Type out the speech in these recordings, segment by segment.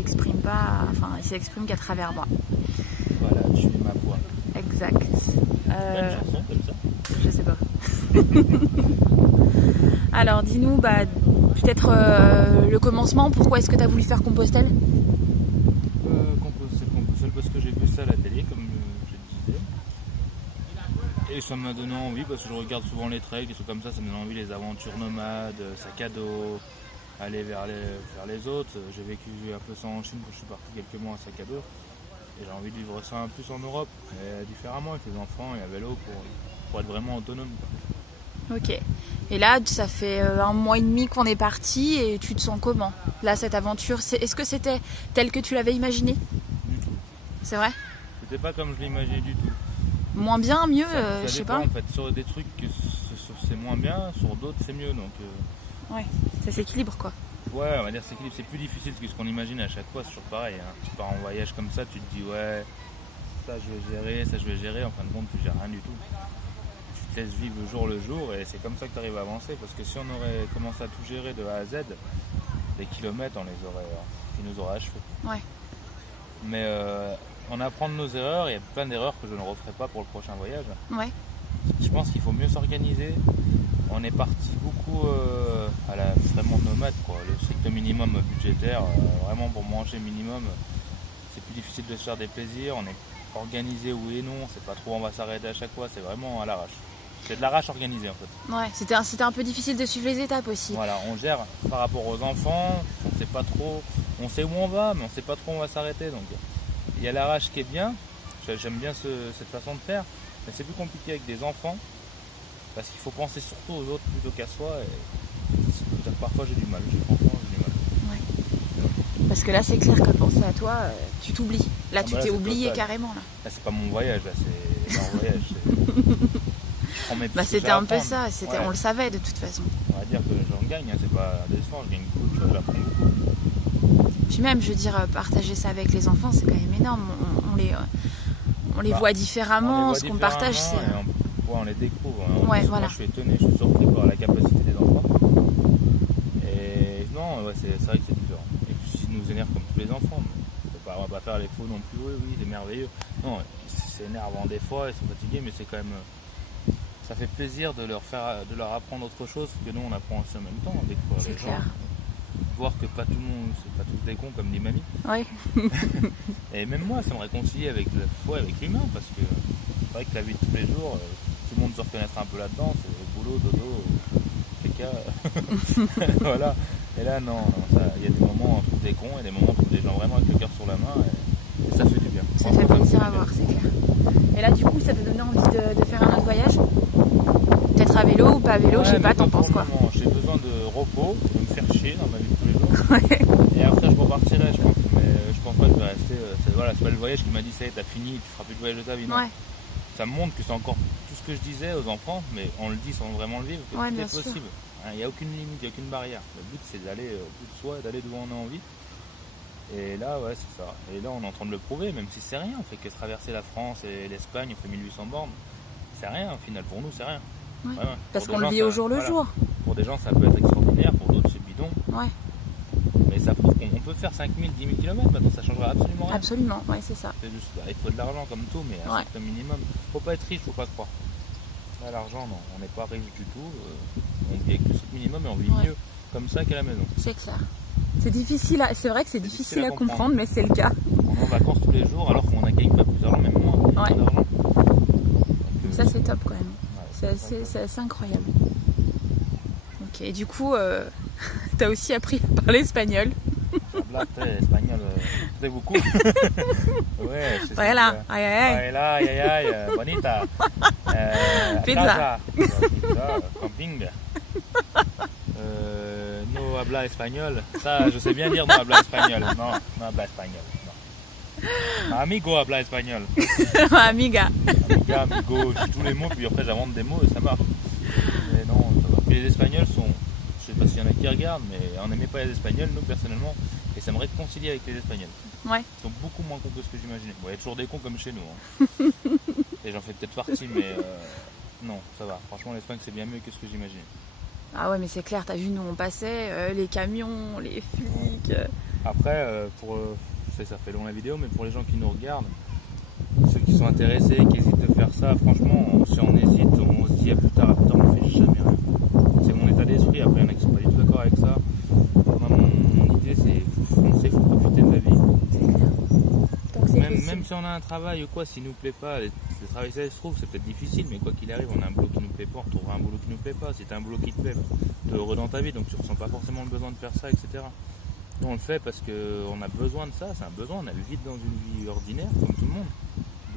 s'exprime pas, enfin il s'exprime qu'à travers moi. Voilà, tu es ma voix. Exact. Une chanson comme ça. Je sais pas. Alors dis-nous, peut-être le commencement, pourquoi est-ce que tu as voulu faire Compostelle? Compostelle parce que j'ai vu ça à la télé, comme je te disais. Et ça m'a donné envie, parce que je regarde souvent les trails, des trucs comme ça me donne envie, les aventures nomades, sac à dos, aller vers les autres. J'ai vécu un peu ça en Chine quand je suis parti quelques mois à sac à dos. Et j'ai envie de vivre ça un peu plus en Europe, mais différemment avec les enfants et à vélo pour être vraiment autonome. Ok. Et là, ça fait 1 mois et demi qu'on est parti et tu te sens comment? Là, cette aventure, est-ce que c'était tel que tu l'avais imaginé? Du tout. C'est vrai? C'était pas comme je l'imaginais du tout. Moins bien, mieux, Ça je sais dépend, pas. en fait, sur des trucs c'est moins bien, sur d'autres c'est mieux. Donc, Ouais, ça s'équilibre quoi. ouais, on va dire c'est plus difficile que ce qu'on imagine à chaque fois, c'est toujours pareil. Hein. Tu pars en voyage comme ça, tu te dis ouais, ça je vais gérer, en fin de compte tu gères rien du tout. Tu te laisses vivre jour le jour et c'est comme ça que tu arrives à avancer, parce que si on aurait commencé à tout gérer de A à Z, les kilomètres ils nous auraient achevés. Ouais. Mais on apprend de nos erreurs, il y a plein d'erreurs que je ne referai pas pour le prochain voyage. Ouais. Je pense qu'il faut mieux s'organiser. On est parti beaucoup à la vraiment nomade, quoi. Le strict minimum budgétaire, vraiment pour manger minimum, c'est plus difficile de se faire des plaisirs. On est organisé oui et non, c'est pas trop on va s'arrêter à chaque fois, c'est vraiment à l'arrache. C'est de l'arrache organisé en fait. Ouais, c'était un peu difficile de suivre les étapes aussi. Voilà, on gère par rapport aux enfants, on sait pas trop, on sait où on va, mais on sait pas trop où on va s'arrêter. Donc il y a l'arrache qui est bien, j'aime bien cette façon de faire, mais c'est plus compliqué avec des enfants. Parce qu'il faut penser surtout aux autres plutôt qu'à soi. Et parfois j'ai du mal, franchement j'ai du mal. Ouais. Parce que là c'est clair que penser à toi, tu t'oublies. Là tu t'es oublié total. carrément là. Là c'est pas mon voyage, là c'est leur voyage. C'était un peu ça, ouais. On le savait de toute façon. On va dire que j'en gagne, hein, c'est pas décevant, je gagne beaucoup de choses, j'apprends beaucoup. Puis même, je veux dire, partager ça avec les enfants, c'est quand même énorme. On les voit différemment, ce qu'on partage, c'est... On les découvre. Ouais, voilà. Moi, je suis étonné, je suis surpris par la capacité des enfants. Et non, ouais, c'est vrai que c'est différent. Et puis ils nous énervent comme tous les enfants. On va pas faire les faux non plus, oui, c'est merveilleux. Non, ils s'énervent des fois, ils sont fatigués, mais c'est quand même... Ça fait plaisir de leur apprendre autre chose que nous on apprend aussi en même temps, découvrir les clair. gens. Voir que pas tout le monde, c'est pas tous des cons comme dit mamie. Ouais. Et même moi, ça me réconcilie avec l'humain, parce que c'est vrai que la vie de tous les jours, tout le monde se reconnaîtra un peu là-dedans, c'est boulot, dodo, caca, voilà. Et là, non, il y a des moments où on trouve des cons et des moments où on trouve des gens vraiment avec le cœur sur la main, et ça fait du bien. Ça fait plaisir à voir, c'est clair. Et là, du coup, ça te donne envie de faire un autre voyage? Peut-être à vélo ou pas à vélo, je sais pas, t'en penses quoi? J'ai besoin de repos, de me faire chier dans ma vie de tous les jours. Ouais. Et après, je repartirai, je pense. Mais je pense pas que je vais rester. C'est pas le voyage qui m'a dit ça y est, t'as fini, tu feras plus de voyage de ta vie. Non. Ouais. Ça me montre que c'est encore tout ce que je disais aux enfants, mais on le dit sans vraiment le vivre, que Ouais, tout bien est sûr. possible. Il n'y a aucune limite, il n'y a aucune barrière. Le but, c'est d'aller au bout de soi et d'aller d'où on a envie. Et là, ouais, c'est ça. Et là, on est en train de le prouver, même si c'est rien. On fait que traverser la France et l'Espagne, on fait 1800 bornes. C'est rien, au final, pour nous, c'est rien. Ouais. Ouais. Parce qu'on le vit au jour le jour. Pour des gens, ça peut être extraordinaire, pour d'autres, c'est bidon. Ouais. Mais ça prouve qu'on peut faire 5000, 10 000 km, maintenant ça changera absolument rien. Absolument, ouais, c'est ça. C'est juste, il faut de l'argent comme tout, mais un certain minimum. Faut pas être riche, faut pas croire. Là, l'argent, non, on n'est pas riche du tout. On vit avec le strict minimum et on vit mieux comme ça qu'à la maison. C'est clair. C'est difficile, c'est vrai que c'est difficile à comprendre, mais c'est le cas. On est en vacances tous les jours alors qu'on ne gagne pas plus d'argent, même moins. Ouais. D'argent. Donc, ça, c'est top quand même. Ouais, c'est assez incroyable. Ok, et du coup, t'as aussi appris à parler espagnol. Hablaste espagnol, de beaucoup. Ouais, c'est Voilà, ça. ay, ay, ay. Bonita. Pizza. Pizza, camping. No habla espagnol. Ça, je sais bien dire no habla espagnol. Non, no habla espagnol. Non. Amigo habla espagnol. Amiga. Amiga, amigo, je dis tous les mots, puis après j'invente des mots et ça marche. Mais non, ça va. Puis les Espagnols sont, je sais pas s'il y en a qui regardent, mais on n'aimait pas les Espagnols, nous personnellement, et ça me réconcilie avec les Espagnols. Ouais. Ils sont beaucoup moins cons que ce que j'imaginais. Bon, il y a toujours des cons comme chez nous. Hein. Et j'en fais peut-être partie, mais non, ça va. Franchement, l'Espagne, c'est bien mieux que ce que j'imaginais. Ah ouais, mais c'est clair, t'as vu, nous on passait, les camions, les flics. Après, je sais ça fait long la vidéo, mais pour les gens qui nous regardent, ceux qui sont intéressés, qui hésitent de faire ça, franchement, si on hésite, on se dit à plus tard, on fait jamais rien. C'est mon état d'esprit. Après, il y en a qui sont pas du tout d'accord avec ça. Moi, mon idée, c'est faut foncer, faut profiter de la vie. Même si on a un travail ou quoi, s'il nous plaît pas, le travail ça se trouve, c'est peut-être difficile, mais quoi qu'il arrive, on a un boulot qui nous plaît pas, on retrouvera un boulot qui nous plaît pas. Si tu as un boulot qui te plaît, tu es heureux dans ta vie, donc tu ressens pas forcément le besoin de faire ça, etc. Nous, on le fait parce qu'on a besoin de ça, c'est un besoin, on a le vide dans une vie ordinaire, comme tout le monde.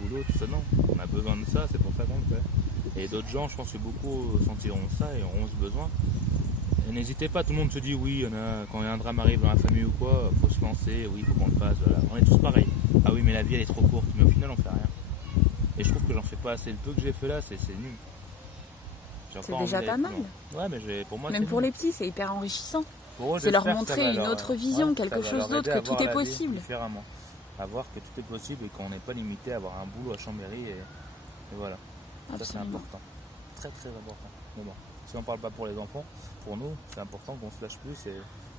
Boulot, tout ça, non. On a besoin de ça, c'est pour ça qu'on le fait. Et d'autres gens, je pense que beaucoup sentiront ça et auront ce besoin. Et n'hésitez pas, tout le monde se dit oui, quand un drame arrive dans la famille ou quoi, faut se lancer, oui, faut qu'on le fasse, voilà. On est tous pareils. Ah oui, mais la vie elle est trop courte, mais au final on fait rien. Et je trouve que j'en fais pas assez. Le peu que j'ai fait là, c'est nul. C'est déjà pas mal. Ouais, mais pour moi, même pour les petits, c'est hyper enrichissant. Eux, c'est leur montrer une autre vision, quelque chose d'autre, que tout est possible. Différemment. À voir que tout est possible et qu'on n'est pas limité à avoir un boulot à Chambéry et voilà. Absolument. Ça c'est important. Très très important. Mais bon, si on parle pas pour les enfants, pour nous, c'est important qu'on se lâche plus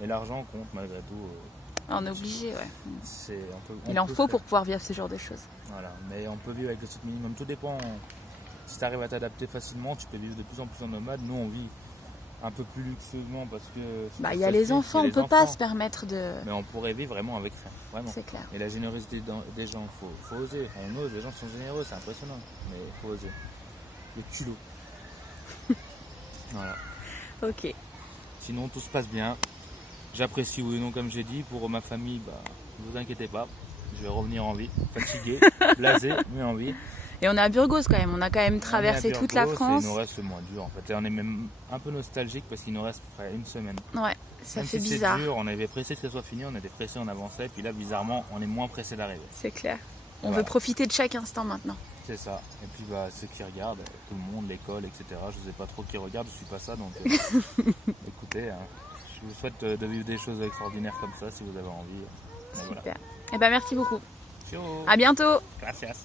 et l'argent compte malgré tout. On est obligé, ouais. Il en faut pour pouvoir vivre ce genre de choses. Voilà, mais on peut vivre avec le strict minimum. Tout dépend. Si tu arrives à t'adapter facilement, tu peux vivre de plus en plus en nomade. Nous, on vit un peu plus luxueusement parce que... il y a les enfants, on ne peut pas se permettre de... Mais on pourrait vivre vraiment avec rien, vraiment. C'est clair. Et la générosité des gens, faut oser. On ose, les gens sont généreux, c'est impressionnant. Mais il faut oser. Les culots. Voilà. Ok. Sinon, tout se passe bien. J'apprécie oui ou non, comme j'ai dit. Pour ma famille, ne vous inquiétez pas. Je vais revenir en vie. Fatigué, blasé, mais en vie. Et on est à Burgos quand même. On a quand même traversé toute la France. Il nous reste le moins dur en fait. Et on est même un peu nostalgique parce qu'il nous reste une semaine. Ouais, ça même fait si bizarre. C'est dur, on avait pressé que ça soit fini, on était pressé, on avançait. Puis là, bizarrement, on est moins pressé d'arriver. C'est clair. On veut profiter de chaque instant maintenant. C'est ça. Et puis ceux qui regardent, tout le monde, l'école, etc. Je ne sais pas trop qui regarde, je suis pas ça. Donc écoutez, je vous souhaite de vivre des choses extraordinaires comme ça si vous avez envie. Super. Voilà. Et merci beaucoup. Ciao. À bientôt. Gracias.